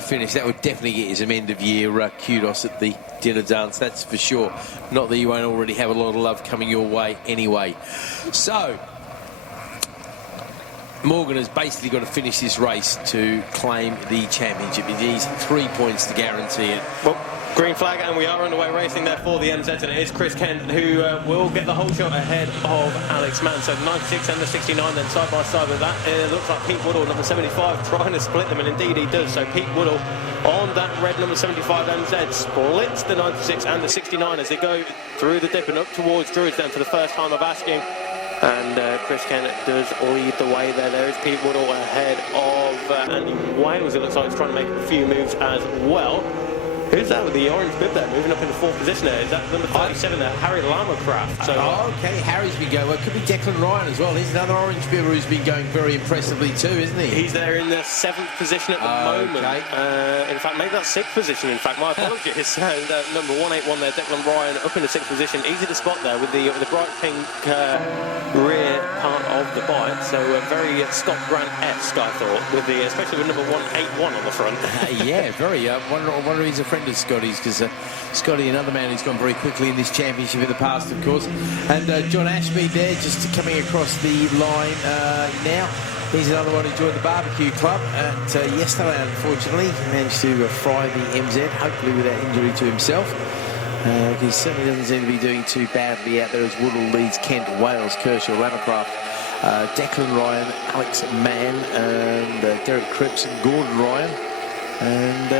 finish. That would definitely get you some end-of-year kudos at the dinner dance, that's for sure. Not that you won't already have a lot of love coming your way anyway. So, Morgan has basically got to finish this race to claim the championship. He needs 3 points to guarantee it. Well, green flag, and we are underway racing there for the MZs, and it is Chris Kent who will get the whole shot ahead of Alex Mann. So 96 and the 69 then side by side with that. It looks like Pete Woodall, number 75, trying to split them, and indeed he does. So Pete Woodall on that red number 75 MZ splits the 96 and the 69 as they go through the dip and up towards Druids then for the first time of asking. And Chris Kent does lead the way there. There is Pete Woodall ahead of Andy Wales. It looks like he's trying to make a few moves as well. Who's that with the orange bib there, moving up in the fourth position there? Is that number 37 there, Harry Lamacraft? So, okay, Harry's been going well. It could be Declan Ryan as well. He's another orange bibber who's been going very impressively too, isn't he? He's there in the 7th position at the moment. Okay. In fact, maybe that's 6th position, in fact. My apologies. And number 181 there, Declan Ryan, up in the 6th position. Easy to spot there with the bright pink rear part of the bike. So very Scott Grant-esque, I thought, with the, especially with number 181 on the front. Yeah, very. Wonder he's a friend of Scotty's, because Scotty, another man who's gone very quickly in this championship in the past, of course. And John Ashby there, just coming across the line now. He's another one who joined the barbecue club yesterday, unfortunately. He managed to fry the MZ, hopefully without injury to himself. He certainly doesn't seem to be doing too badly out there as Woodall leads Kent, Wales, Kershaw, Lamacraft, Declan Ryan, Alex Mann, and Derek Cripps and Gordon Ryan. And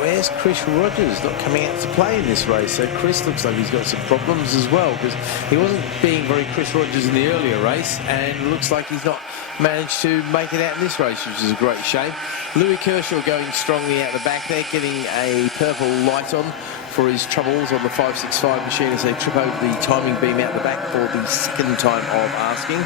where's Chris Rogers? Not coming out to play in this race. So Chris looks like he's got some problems as well, because he wasn't being very Chris Rogers in the earlier race, and looks like he's not managed to make it out in this race, which is a great shame. Louis Kershaw going strongly out the back there, getting a purple light on for his troubles on the 565 machine as they trip over the timing beam out the back for the second time of asking.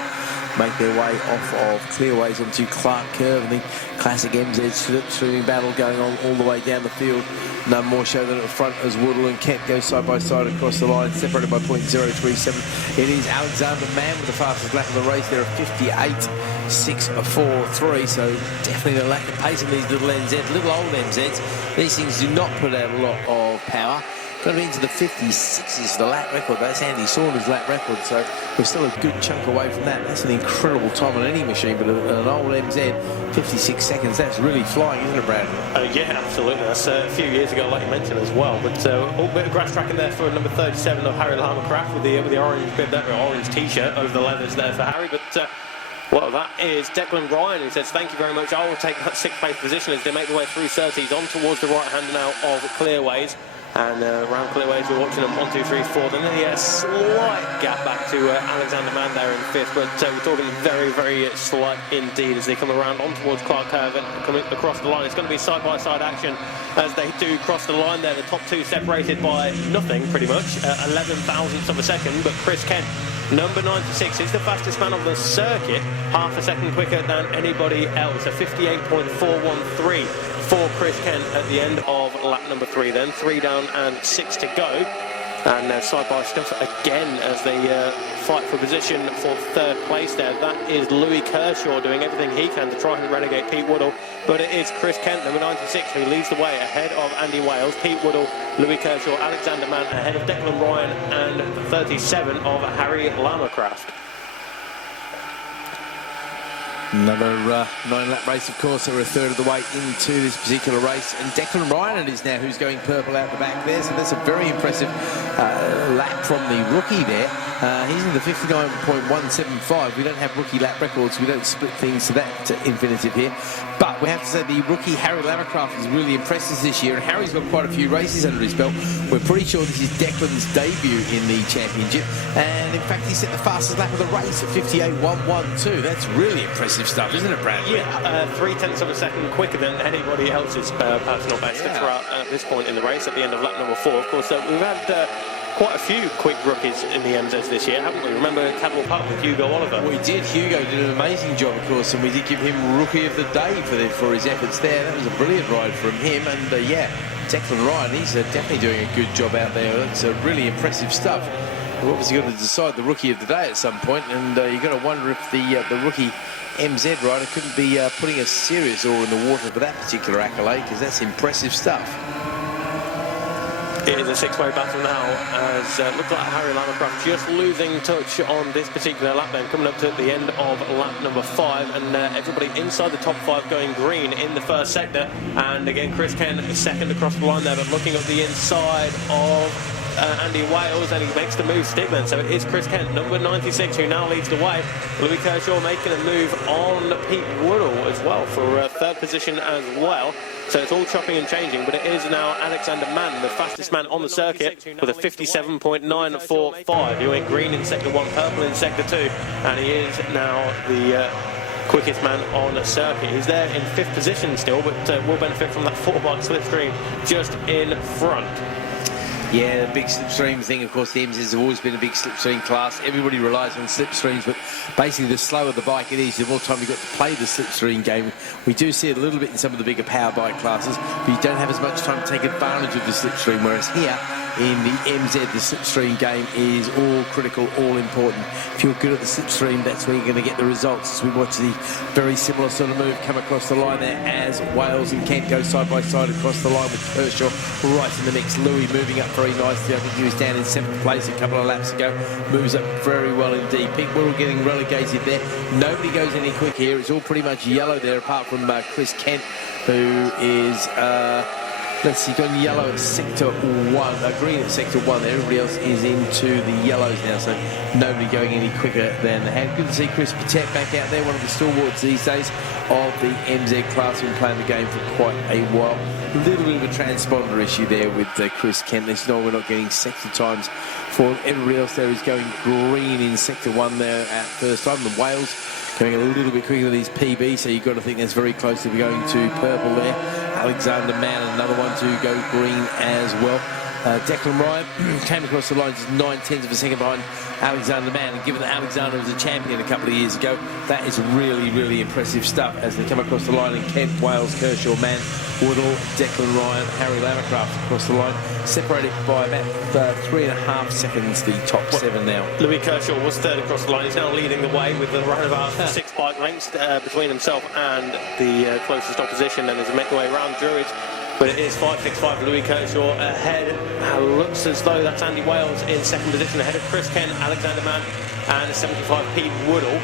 Make their way off of clearways onto Clark Curve, and the classic MZ swimming battle going on all the way down the field. No more show than at the front as Woodall and Kent go side by side across the line, separated by 0.037. It is Alexander Mann with the fastest lap of the race there at 58.643. So definitely a lack of pace in these little MZs, little old MZs. These things do not put out a lot of power. Got into the 56s, the lap record. That's Andy Saunders' lap record, so we're still a good chunk away from that. That's an incredible time on any machine, but an old MZ, 56 seconds, that's really flying, isn't it, Brad? Yeah, absolutely. That's a few years ago, like you mentioned as well. But all bit of grass tracking there for number 37 of Harry Lamacraft with the orange bib there, orange t-shirt over the leathers there for Harry. But well, that is Declan Ryan, who says, thank you very much. I will take that 6th place position as they make their way through Surtees on towards the right-hand now of Clearways. And around Clearways, we're watching them 1, 2, 3, 4. Then a slight gap back to Alexander Mann there in 5th, but we're talking very, very slight indeed as they come around on towards Clark Curve and coming across the line. It's going to be side-by-side action as they do cross the line there. The top two separated by nothing, pretty much, 11 thousandths of a second. But Chris Kent, number 96, is the fastest man on the circuit, half a second quicker than anybody else. A 58.413 for Chris Kent at the end of lap number 3. Then 3 down and 6 to go. And side by stuff again as they fight for position for 3rd place there. That is Louis Kershaw doing everything he can to try and relegate Pete Woodall. But it is Chris Kent, number 96, who leads the way ahead of Andy Wales, Pete Woodall, Louis Kershaw, Alexander Mann ahead of Declan Ryan and 37 of Harry Lamacraft. Another 9-lap race, of course. So we're a third of the way into this particular race. And Declan Ryan it is now who's going purple out the back there. So that's a very impressive lap from the rookie there. He's in the 59.175. We don't have rookie lap records. We don't split things to that infinitive here. But we have to say the rookie Harry Lamacraft has really impressed us this year. And Harry's got quite a few races under his belt. We're pretty sure this is Declan's debut in the championship. And in fact, he set the fastest lap of the race at 58.112. That's really impressive stuff, isn't it, Brad? Yeah, 0.3 of a second quicker than anybody else's personal best throughout at this point in the race at the end of lap number 4. Of course, we've had quite a few quick rookies in the MZs this year, haven't we? Remember Cadwell Park with Hugo Oliver? We did. Hugo did an amazing job, of course, and we did give him Rookie of the Day for his efforts there. That was a brilliant ride from him, and yeah, Declan Ryan, he's definitely doing a good job out there. That's really impressive stuff. We've obviously got to decide the Rookie of the Day at some point, and you've got to wonder if the rookie MZ rider couldn't be putting a serious oar in the water for that particular accolade, because that's impressive stuff. It is a six-way battle now, as looked like Harry Lamacraft just losing touch on this particular lap then, coming up to the end of lap number 5, and everybody inside the top 5 going green in the first sector. And again, Chris Kent second across the line there, but looking up the inside of Andy Wales, and he makes the move stick then. So it is Chris Kent, number 96, who now leads the way. Louis Kershaw making a move on Pete Woodall as well for third position as well. So it's all chopping and changing, but it is now Alexander Mann, the fastest man on the circuit, with a 57.945. He went green in sector 1, purple in sector 2, and he is now the quickest man on the circuit. He's there in 5th position still, but will benefit from that 4-bike slipstream just in front. Yeah, the big slipstream thing, of course, the MZs have always been a big slipstream class. Everybody relies on slipstreams, but basically the slower the bike it is, the more time you've got to play the slipstream game. We do see it a little bit in some of the bigger power bike classes, but you don't have as much time to take advantage of the slipstream, whereas here in the MZ, the slipstream game is all critical, all important. If you're good at the slipstream, that's where you're going to get the results. As we watch the very similar sort of move come across the line there, as Wales and Kent go side by side across the line with Kershaw right in the mix. Louis moving up very nicely. I think he was down in 7th place a couple of laps ago. Moves up very well indeed. Pete Woodall getting relegated there. Nobody goes any quick here. It's all pretty much yellow there, apart from Chris Kent, who is let's see, gone yellow at sector 1, green at sector 1 there. Everybody else is into the yellows now, so nobody going any quicker than the hand. Good to see Chris Patek back out there, one of the stalwarts these days of the MZ class, been playing the game for quite a while. A little bit of a transponder issue there with Chris Kent. We're not getting sector times for everybody else there is going green in sector 1 there at first time. The Wales going a little bit quicker than his PB, so you've got to think that's very close to going to purple there. Alexander Mann, another one to go green as well. Declan Ryan came across the line just 9/10 of a second behind Alexander Mann, and given that Alexander was a champion a couple of years ago, that is really, really impressive stuff as they come across the line. And Kent, Wales, Kershaw, Mann, Woodall, Declan Ryan, Harry Lamacraft across the line, separated by about 3.5 seconds, the top 7 now. Louis Kershaw was third across the line. He's now leading the way with a run of about 6 bike lengths between himself and the closest opposition, and as they make their way around Druids. But it is 5.65 for Louis Kershaw ahead. Looks as though that's Andy Wales in second position ahead of Chris Kent, Alexander Mann, and 75 Pete Woodall.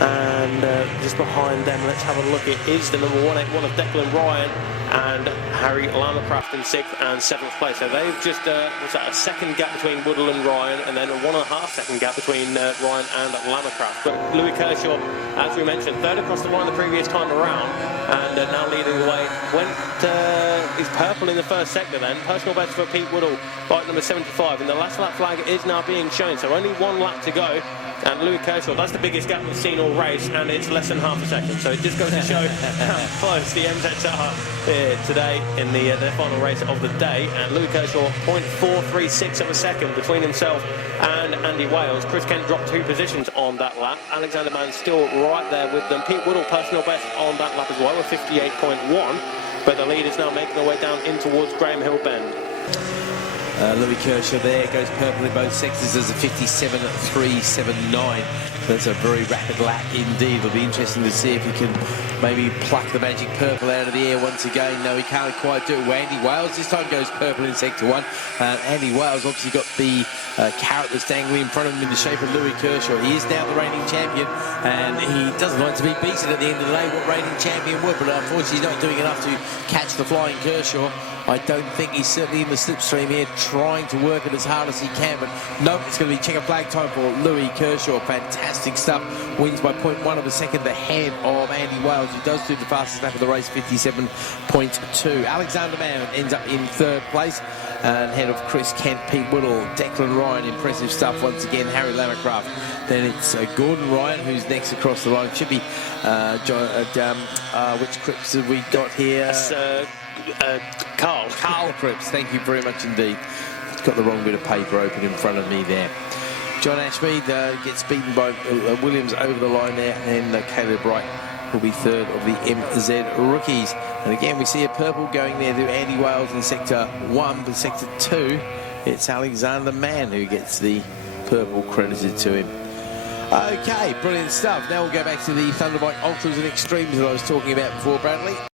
And just behind them, let's have a look. It is the number 181 of Declan Ryan and Harry Lamacraft in 6th and 7th place. So they've just, what's that, a second gap between Woodall and Ryan, and then a 1.5 second gap between Ryan and Lamacraft. But Louis Kershaw, as we mentioned, third across the line the previous time around, and now leading the way. He's purple in the first sector then. Personal best for Pete Woodall, bike number 75. And the last lap flag is now being shown, so only 1 lap to go. And Louis Kershaw, that's the biggest gap we've seen all race, and it's less than half a second. So it just goes to show how close the MZs are today in their final race of the day. And Louis Kershaw, 0.436 of a second between himself and Andy Wales. Chris Kent dropped 2 positions on that lap. Alexander Mann still right there with them. Pete Woodall, personal best on that lap as well, with 58.1. But the lead is now making their way down in towards Graham Hill Bend. Louis Kershaw there goes purple in both sectors. There's a 57.379. That's a very rapid lap indeed. It'll be interesting to see if he can maybe pluck the magic purple out of the air once again. No, he can't quite do it. Well, Andy Wales this time goes purple in sector 1. Andy Wales obviously got the carrot that's dangling in front of him in the shape of Louis Kershaw. He is now the reigning champion, and he doesn't like to be beaten at the end of the day. What reigning champion would, but unfortunately he's not doing enough to catch the flying Kershaw. I don't think he's certainly in the slipstream here, trying to work it as hard as he can. But no, it's going to be checker flag time for Louis Kershaw. Fantastic stuff. Wins by 0.1 of a second ahead of Andy Wales, who does do the fastest lap of the race, 57.2. Alexander Mann ends up in 3rd place, ahead of Chris Kent, Pete Woodall, Declan Ryan. Impressive stuff once again. Harry Lamacraft. Then it's Gordon Ryan, who's next across the line. It should be which Cripps have we got here? Carl Cripps, thank you very much indeed. Got the wrong bit of paper open in front of me there. John Ashmead gets beaten by Williams over the line there, and Caleb Wright will be 3rd of the MZ rookies. And again, we see a purple going there to Andy Wales in sector 1, but sector 2, it's Alexander Mann who gets the purple credited to him. Okay, brilliant stuff. Now we'll go back to the Thunderbike Ultras and Extremes that I was talking about before, Bradley.